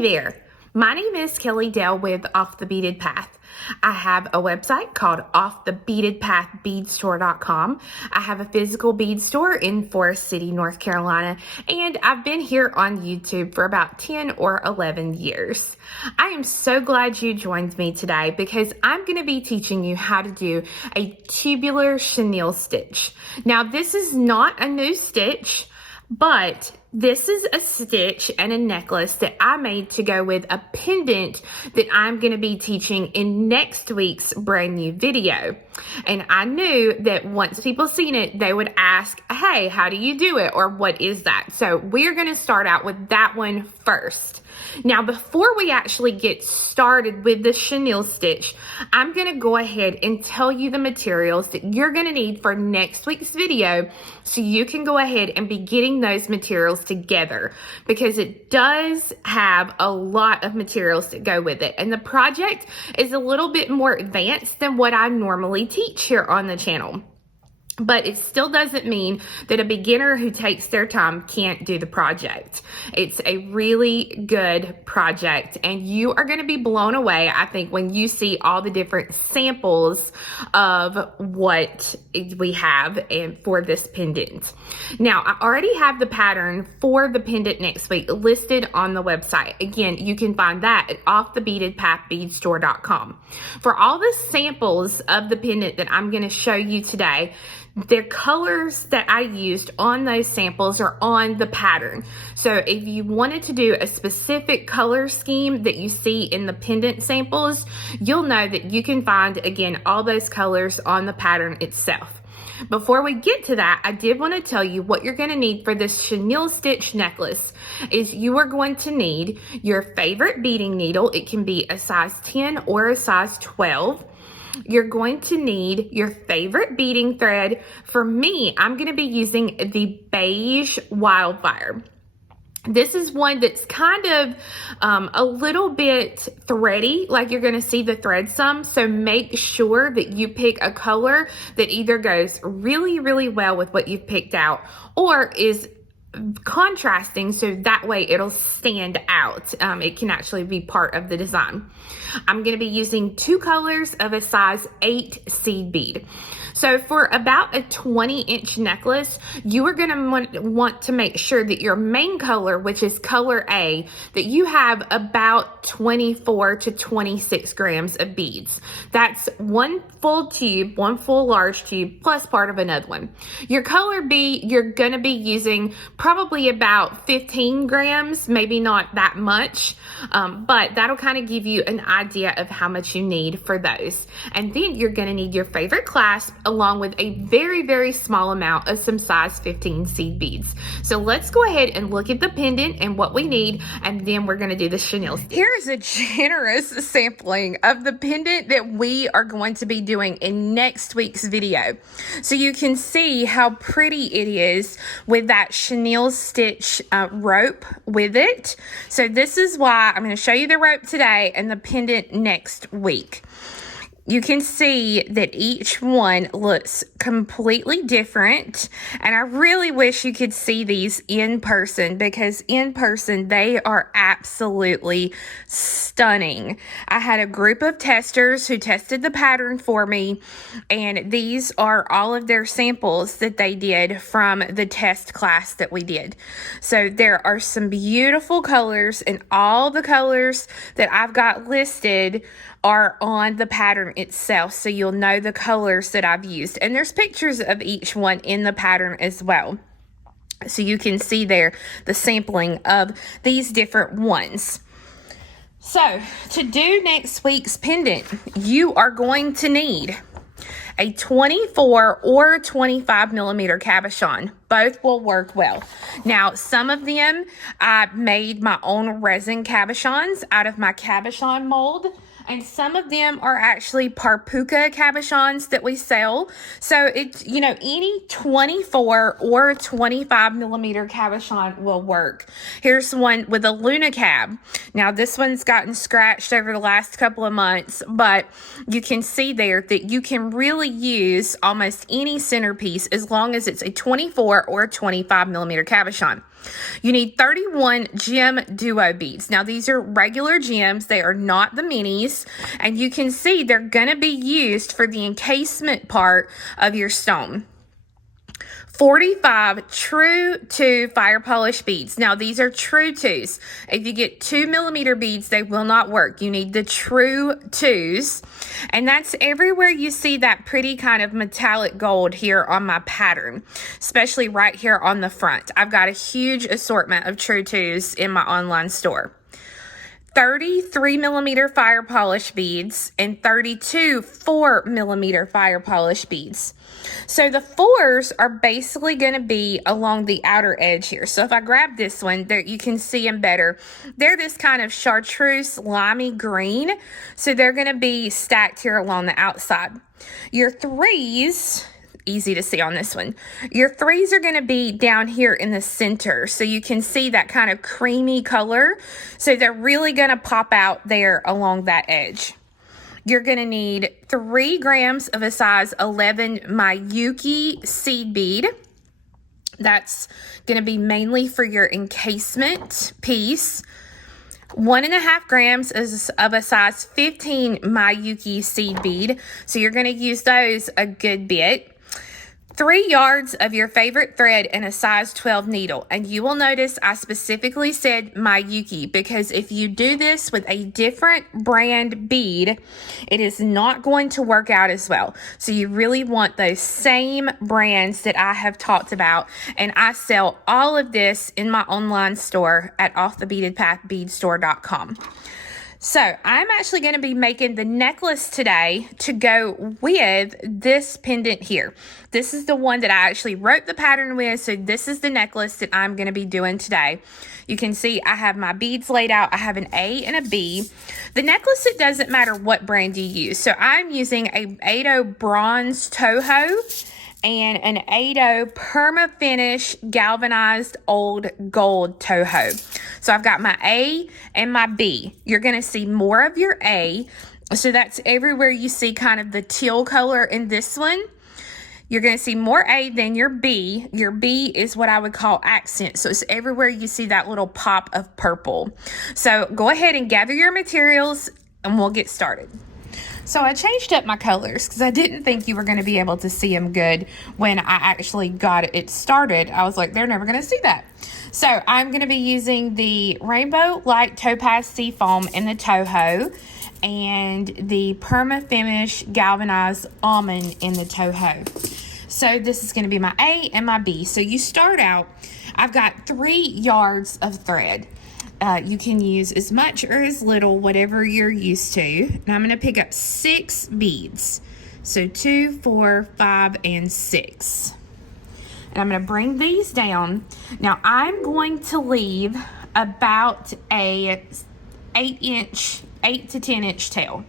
Hey there, my name is Kelly Dell with Off the Beaded Path. I have a website called offthebeadedpathbeadstore.com. I have a physical bead store in Forest City, North Carolina, and I've been here on YouTube for about 10 or 11 years. I am so glad you joined me today because I'm going to be teaching you how to do a tubular chenille stitch. Now, this is not a new stitch, but this is a stitch and a necklace that I made to go with a pendant that I'm going to be teaching in next week's brand new video. And I knew that once people seen it, they would ask, hey, how do you do it? Or what is that? So we're going to start out with that one first. Now, before we actually get started with the chenille stitch, I'm going to go ahead and tell you the materials that you're going to need for next week's video so you can go ahead and be getting those materials together, because it does have a lot of materials that go with it. And the project is a little bit more advanced than what I normally teach here on the channel. But it still doesn't mean that a beginner who takes their time can't do the project. It's a really good project, and you are going to be blown away, I think, when you see all the different samples of what we have for this pendant. Now, I already have the pattern for the pendant next week listed on the website. Again, you can find that at offthebeadedpathbeadstore.com. For all the samples of the pendant that I'm going to show you today, the colors that I used on those samples are on the pattern. So if you wanted to do a specific color scheme that you see in the pendant samples, you'll know that you can find, again, all those colors on the pattern itself. Before we get to that, I did want to tell you what you're going to need for this chenille stitch necklace is you are going to need your favorite beading needle. It can be a size 10 or a size 12. You're going to need your favorite beading thread. For me, I'm going to be using the beige wildfire. This is one that's kind of a little bit thready, like you're going to see the thread some. So make sure that you pick a color that either goes really, really well with what you've picked out or is contrasting, so that way it'll stand out. It can actually be part of the design. I'm going to be using two colors of a size 8 seed bead. So for about a 20-inch necklace, you are going to want to make sure that your main color, which is color A, that you have about 24 to 26 grams of beads. That's one full tube, one full large tube, plus part of another one. Your color B, you're going to be using probably about 15 grams, maybe not that much, but that'll kind of give you an idea of how much you need for those. And then you're going to need your favorite clasp along with a very, very small amount of some size 15 seed beads. So let's go ahead and look at the pendant and what we need, and then we're going to do the chenille stitch. Here's a generous sampling of the pendant that we are going to be doing in next week's video. So you can see how pretty it is with that chenille stitch rope with it. So this is why I'm going to show you the rope today and the pendant next week. You can see that each one looks completely different, and I really wish you could see these in person, because in person they are absolutely stunning. I had a group of testers who tested the pattern for me, and these are all of their samples that they did from the test class that we did. So there are some beautiful colors, and all the colors that I've got listed are on the pattern itself, so you'll know the colors that I've used. And there's pictures of each one in the pattern as well. So you can see there the sampling of these different ones. So to do next week's pendant, you are going to need a 24 or 25 millimeter cabochon. Both will work well. Now, some of them I made my own resin cabochons out of my cabochon mold. And some of them are actually parpuca cabochons that we sell. So it's, you know, any 24 or 25 millimeter cabochon will work. Here's one with a Luna cab. Now this one's gotten scratched over the last couple of months, but you can see there that you can really use almost any centerpiece as long as it's a 24 or 25 millimeter cabochon. You need 31 gem duo beads. Now these are regular gems. They are not the minis. And you can see they're going to be used for the encasement part of your stone. 45 true 2 fire polish beads. Now these are true 2s. If you get 2 millimeter beads, they will not work. You need the true 2s. And that's everywhere you see that pretty kind of metallic gold here on my pattern, especially right here on the front. I've got a huge assortment of true 2s in my online store. 33 millimeter fire polish beads and 32 4 millimeter fire polish beads. So the 4s are basically going to be along the outer edge here. So if I grab this one, there you can see them better. They're this kind of chartreuse limey green. So they're going to be stacked here along the outside. Your 3s, easy to see on this one. Your 3s are going to be down here in the center. So you can see that kind of creamy color. So they're really going to pop out there along that edge. You're going to need 3 grams of a size 11 Miyuki seed bead. That's going to be mainly for your encasement piece. 1.5 grams of a size 15 Miyuki seed bead. So you're going to use those a good bit. 3 yards of your favorite thread and a size 12 needle. And you will notice I specifically said Miyuki because if you do this with a different brand bead, it is not going to work out as well. So you really want those same brands that I have talked about. And I sell all of this in my online store at offthebeadedpathbeadstore.com. So I'm actually going to be making the necklace today to go with this pendant here. This is the one that I actually wrote the pattern with. So this is the necklace that I'm going to be doing today. You can see I have my beads laid out. I have an A and a B. The necklace, it doesn't matter what brand you use. So I'm using a Ado Bronze Toho and an Ado Perma Finish Galvanized Old Gold Toho. So I've got my A and my B. You're going to see more of your A. So that's everywhere you see kind of the teal color in this one. You're going to see more A than your B. Your B is what I would call accent. So it's everywhere you see that little pop of purple. So go ahead and gather your materials and we'll get started. So I changed up my colors because I didn't think you were going to be able to see them good when I actually got it started. I was like, they're never going to see that. So I'm going to be using the Rainbow Light Topaz Seafoam in the Toho and the Perma Finish Galvanized Almond in the Toho. So this is going to be my A and my B. So you start out, I've got 3 yards of thread. You can use as much or as little, whatever you're used to. And I'm going to pick up 6 beads. So 2, 4, 5, and 6. And I'm going to bring these down. Now I'm going to leave about a 8 to 10 inch tail.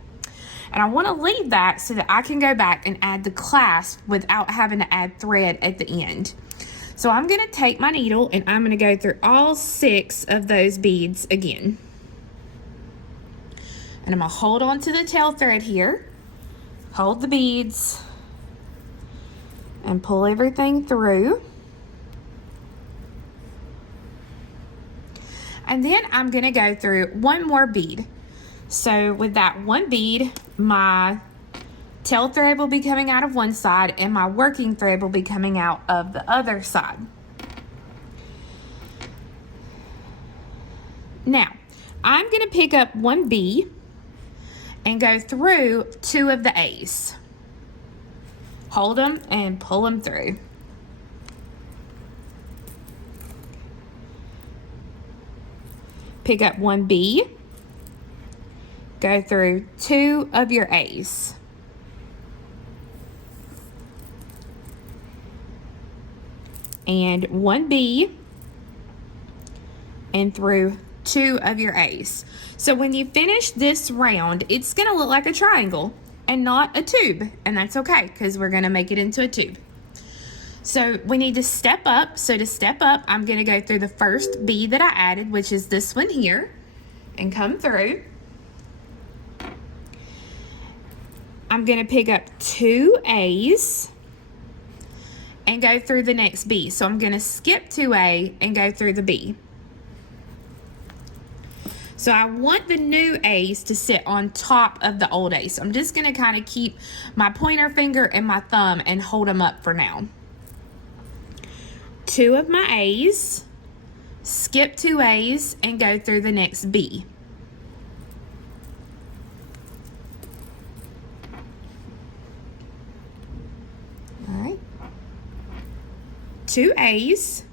And I want to leave that so that I can go back and add the clasp without having to add thread at the end. So I'm going to take my needle and I'm going to go through all 6 of those beads again. And I'm going to hold on to the tail thread here, hold the beads, and pull everything through. And then I'm going to go through one more bead. So with that one bead, my tail thread will be coming out of one side and my working thread will be coming out of the other side. Now, I'm going to pick up one B and go through 2 of the A's. Hold them and pull them through. Pick up one B, go through 2 of your A's. And one B and through 2 of your A's. So when you finish this round, it's gonna look like a triangle and not a tube, and that's okay because we're gonna make it into a tube. So we need to step up. So to step up, I'm gonna go through the first bead that I added, which is this one here, and come through. I'm gonna pick up 2 A's and go through the next B. So I'm gonna skip 2A and go through the B. So I want the new A's to sit on top of the old A's. So I'm just gonna kind of keep my pointer finger and my thumb and hold them up for now. 2 of my A's, skip 2 A's and go through the next B. All right. 2 A's,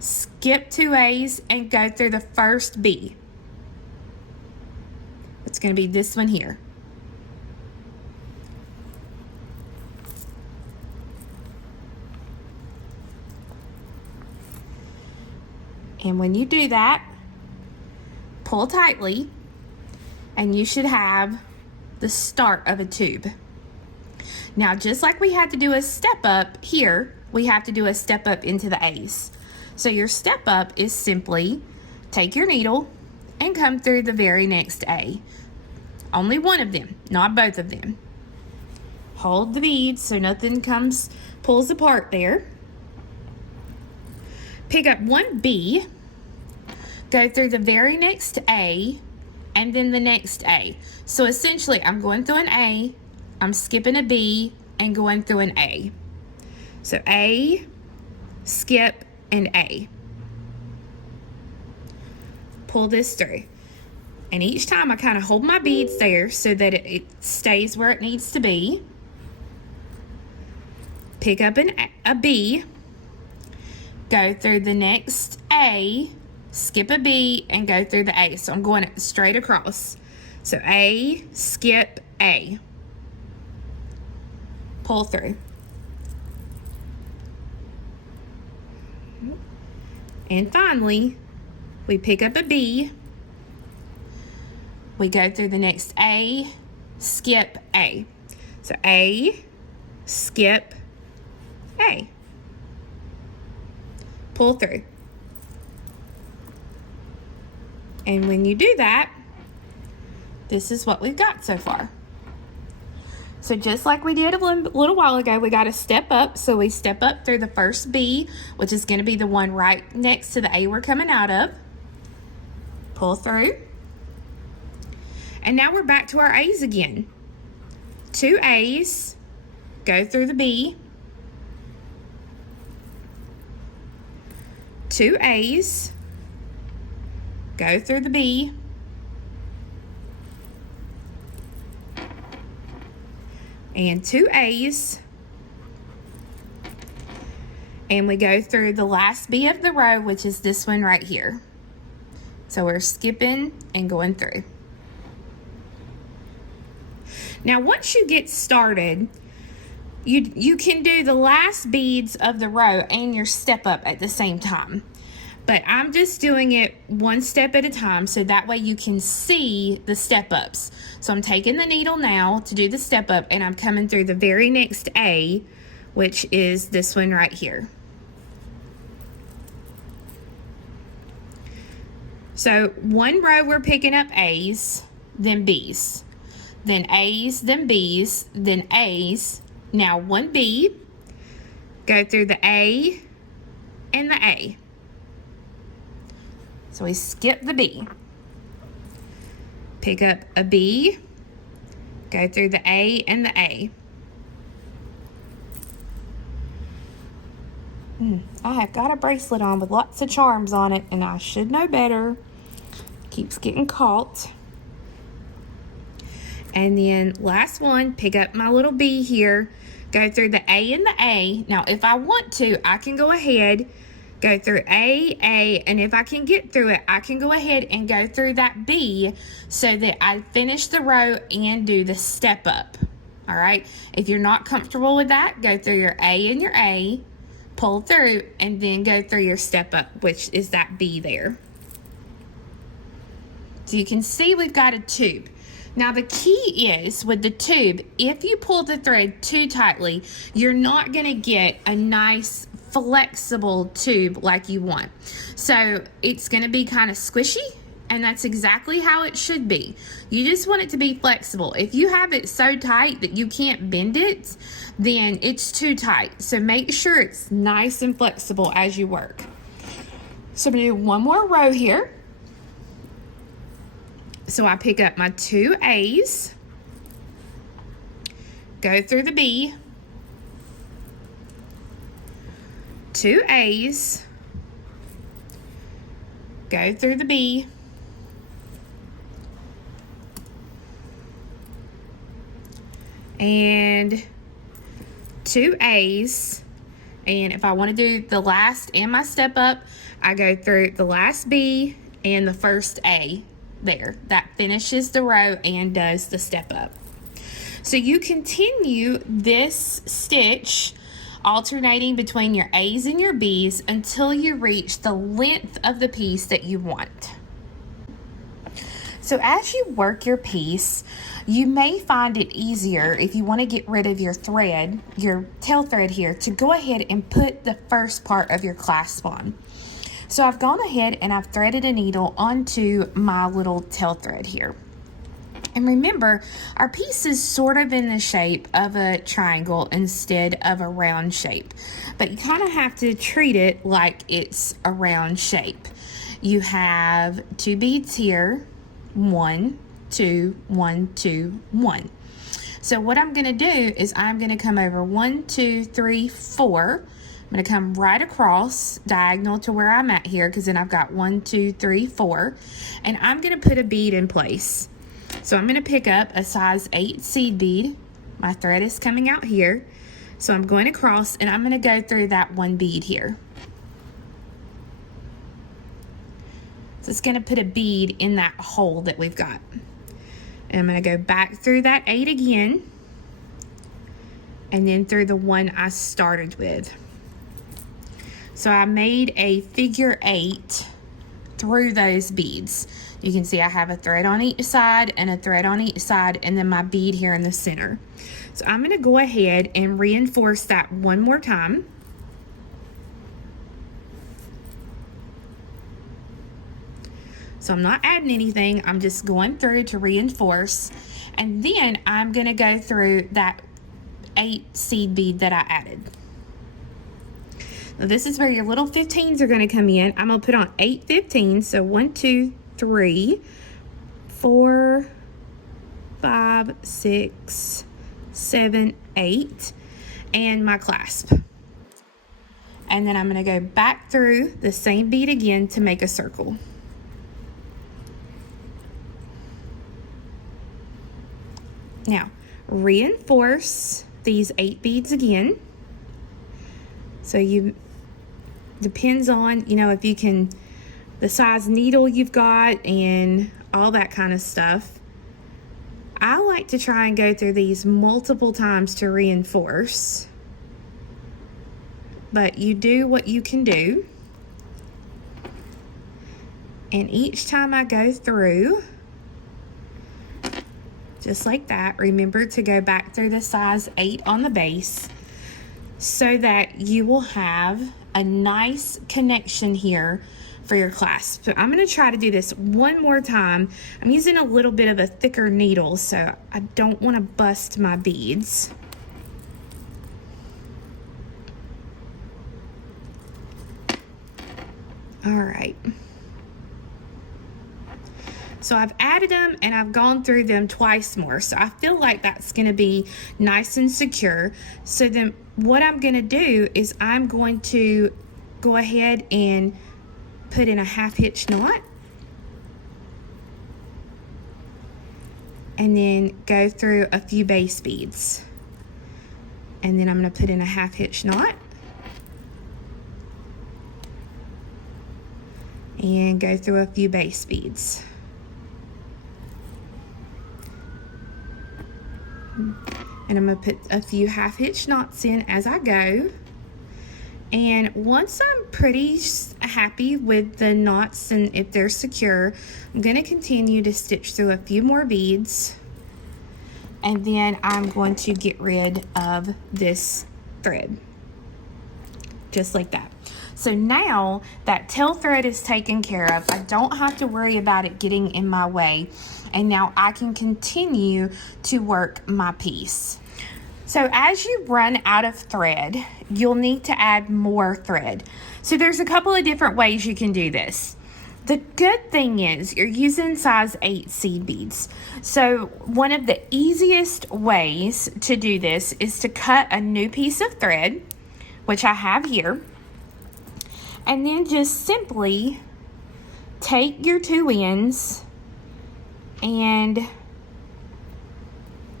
skip 2 A's and go through the first B. It's going to be this one here. And when you do that, pull tightly, and you should have the start of a tube. Now, just like we had to do a step up here, we have to do a step up into the A's. So your step up is simply take your needle and come through the very next A. Only one of them, not both of them. Hold the bead so nothing pulls apart there. Pick up 1 B, go through the very next A, and then the next A. So essentially, I'm going through an A, I'm skipping a B, and going through an A. So A, skip, and A. Pull this through. And each time I kind of hold my beads there so that it stays where it needs to be. Pick up a B, go through the next A, skip a B, and go through the A. So I'm going straight across. So A, skip, A. Pull through. And finally, we pick up a B, we go through the next A, skip, A. So A, skip, A. Pull through. And when you do that, this is what we've got so far. So just like we did a little while ago, we got to step up. So we step up through the first B, which is going to be the one right next to the A we're coming out of. Pull through. And now we're back to our A's again. 2 A's, go through the B. 2 A's, go through the B. And 2 A's, and we go through the last B of the row, which is this one right here. So we're skipping and going through. Now once you get started, you can do the last beads of the row and your step up at the same time. But I'm just doing it one step at a time so that way you can see the step ups. So I'm taking the needle now to do the step up, and I'm coming through the very next A, which is this one right here. So one row we're picking up A's, then B's, then A's, then B's, then A's. Now 1 B, go through the A and the A. So we skip the B, pick up a B, go through the A and the A. I have got a bracelet on with lots of charms on it, and I should know better. Keeps getting caught. And then last one, pick up my little B here, go through the A and the A. Now if I want to, I can go ahead, go through A, and if I can get through it, I can go ahead and go through that B so that I finish the row and do the step up. All right, if you're not comfortable with that, go through your A and your A, pull through, and then go through your step up, which is that B there. So you can see we've got a tube. Now the key is with the tube, if you pull the thread too tightly, you're not going to get a nice flexible tube like you want. So it's going to be kind of squishy, and that's exactly how it should be. You just want it to be flexible. If you have it so tight that you can't bend it, then it's too tight. So make sure it's nice and flexible as you work. So I'm going to do one more row here. So I pick up my 2 A's, go through the B, 2 A's, go through the B, and 2 A's, and if I want to do the last and my step up, I go through the last B and the first A. There, that finishes the row and does the step up. So you continue this stitch alternating between your A's and your B's until you reach the length of the piece that you want. So as you work your piece, you may find it easier if you want to get rid of your thread, your tail thread here, to go ahead and put the first part of your clasp on. So I've gone ahead and I've threaded a needle onto my little tail thread here. And remember, our piece is sort of in the shape of a triangle instead of a round shape. But you kind of have to treat it like it's a round shape. You have 2 beads here, 1, 2, 1, 2, 1. So what I'm going to do is I'm going to come over 1, 2, 3, 4. I'm going to come right across diagonal to where I'm at here, because then I've got 1, 2, 3, 4, and I'm going to put a bead in place. So I'm going to pick up a size 8 seed bead. My thread is coming out here, so I'm going across and I'm going to go through that 1 bead here. So it's going to put a bead in that hole that we've got, and I'm going to go back through that 8 again, and then through the one I started with. So I made a figure 8 through those beads. You can see I have a thread on each side and a thread on each side, and then my bead here in the center. So I'm going to go ahead and reinforce that one more time. So I'm not adding anything, I'm just going through to reinforce, and then I'm going to go through that 8 seed bead that I added. Now this is where your little 15s are going to come in. I'm going to put on 8 15s. So 1, 2, 3, 4, 5, 6, 7, 8, and my clasp. And then I'm going to go back through the same bead again to make a circle. Now reinforce these 8 beads again. So you depends on, you know, if you can, the size needle you've got and all that kind of stuff. I like to try and go through these multiple times to reinforce, but you do what you can do. And each time I go through, just like that, remember to go back through the size 8 on the base, so that you will have a nice connection here for your clasp. So I'm going to try to do this one more time. I'm using a little bit of a thicker needle, so I don't want to bust my beads. All right. So I've added them and I've gone through them twice more. So I feel like that's going to be nice and secure. So then what I'm going to do is I'm going to go ahead and put in a 1/2 hitch knot. And then go through a few base beads. And then I'm going to put in a 1/2 hitch knot. And go through a few base beads. And I'm going to put a few 1/2 hitch knots in as I go. And once I'm pretty happy with the knots and if they're secure, I'm going to continue to stitch through a few more beads. And then I'm going to get rid of this thread. Just like that. So now that tail thread is taken care of, I don't have to worry about it getting in my way. And now I can continue to work my piece. So as you run out of thread, you'll need to add more thread. So there's a couple of different ways you can do this. The good thing is you're using size 8 seed beads. So one of the easiest ways to do this is to cut a new piece of thread, which I have here, and then just simply take your 2 ends and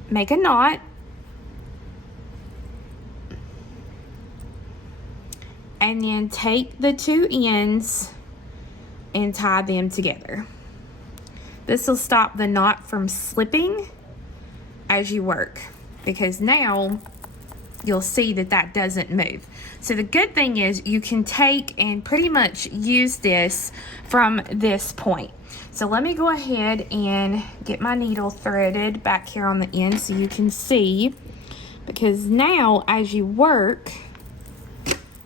make a knot. And then take the 2 ends and tie them together. This will stop the knot from slipping as you work, because now you'll see that that doesn't move. So the good thing is you can take and pretty much use this from this point. So let me go ahead and get my needle threaded back here on the end so you can see, because now as you work,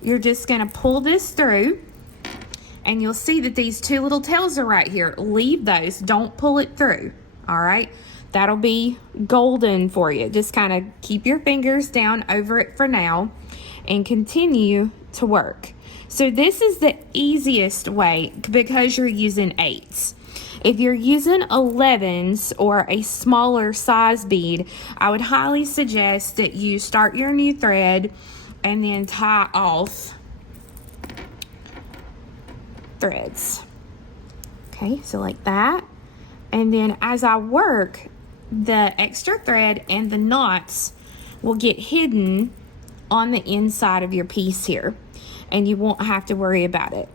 you're just going to pull this through, and you'll see that these 2 little tails are right here. Leave those. Don't pull it through. All right? That'll be golden for you. Just kind of keep your fingers down over it for now and continue to work. So this is the easiest way because you're using 8s. If you're using 11s or a smaller size bead, I would highly suggest that you start your new thread and then tie off threads. Okay, so like that. And then as I work, the extra thread and the knots will get hidden on the inside of your piece here, and you won't have to worry about it.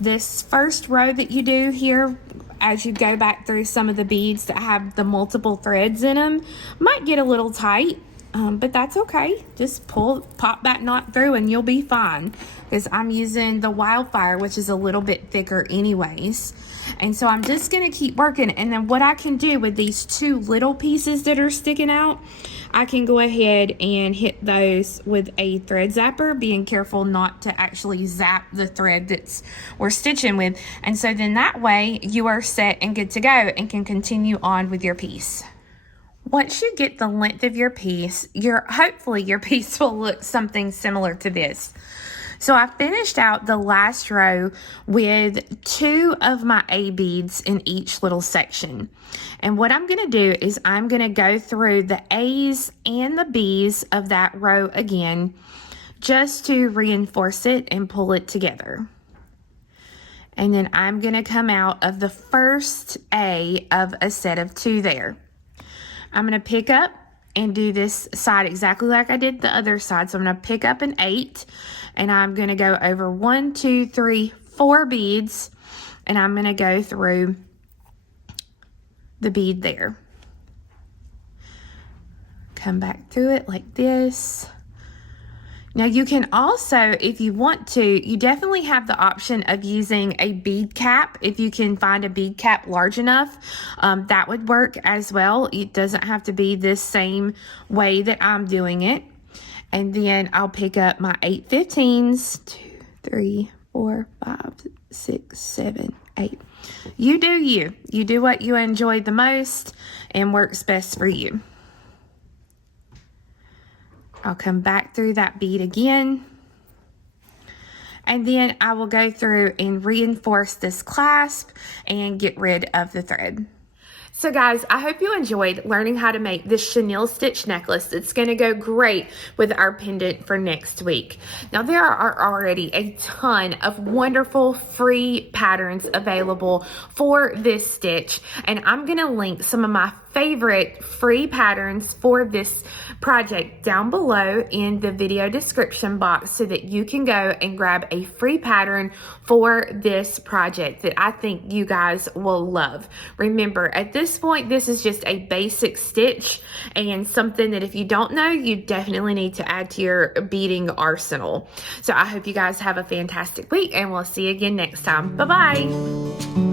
This first row that you do here, as you go back through some of the beads that have the multiple threads in them, might get a little tight. But that's okay. Just pop that knot through and you'll be fine, because I'm using the Wildfire, which is a little bit thicker anyways. And so I'm just going to keep working. And then what I can do with these 2 little pieces that are sticking out, I can go ahead and hit those with a thread zapper, being careful not to actually zap the thread that's we're stitching with. And so then that way you are set and good to go and can continue on with your piece. Once you get the length of your piece, hopefully your piece will look something similar to this. So I finished out the last row with 2 of my A beads in each little section. And what I'm going to do is I'm going to go through the A's and the B's of that row again, just to reinforce it and pull it together. And then I'm going to come out of the first A of a set of 2 there. I'm going to pick up and do this side exactly like I did the other side. So I'm going to pick up an 8, and I'm going to go over 1, 2, 3, 4 beads, and I'm going to go through the bead there. Come back through it like this. Now you can also, if you want to, you definitely have the option of using a bead cap. If you can find a bead cap large enough, that would work as well. It doesn't have to be this same way that I'm doing it. And then I'll pick up my 8 15s, 2, 3, 4, 5, 6, 7, 8. You do you. You do what you enjoy the most and works best for you. I'll come back through that bead again, and then I will go through and reinforce this clasp and get rid of the thread. So guys, I hope you enjoyed learning how to make this chenille stitch necklace. It's going to go great with our pendant for next week. Now there are already a ton of wonderful free patterns available for this stitch, and I'm going to link some of my favorite free patterns for this project down below in the video description box so that you can go and grab a free pattern for this project that I think you guys will love. Remember, at this point, this is just a basic stitch and something that if you don't know, you definitely need to add to your beading arsenal. So I hope you guys have a fantastic week, and we'll see you again next time. Bye-bye.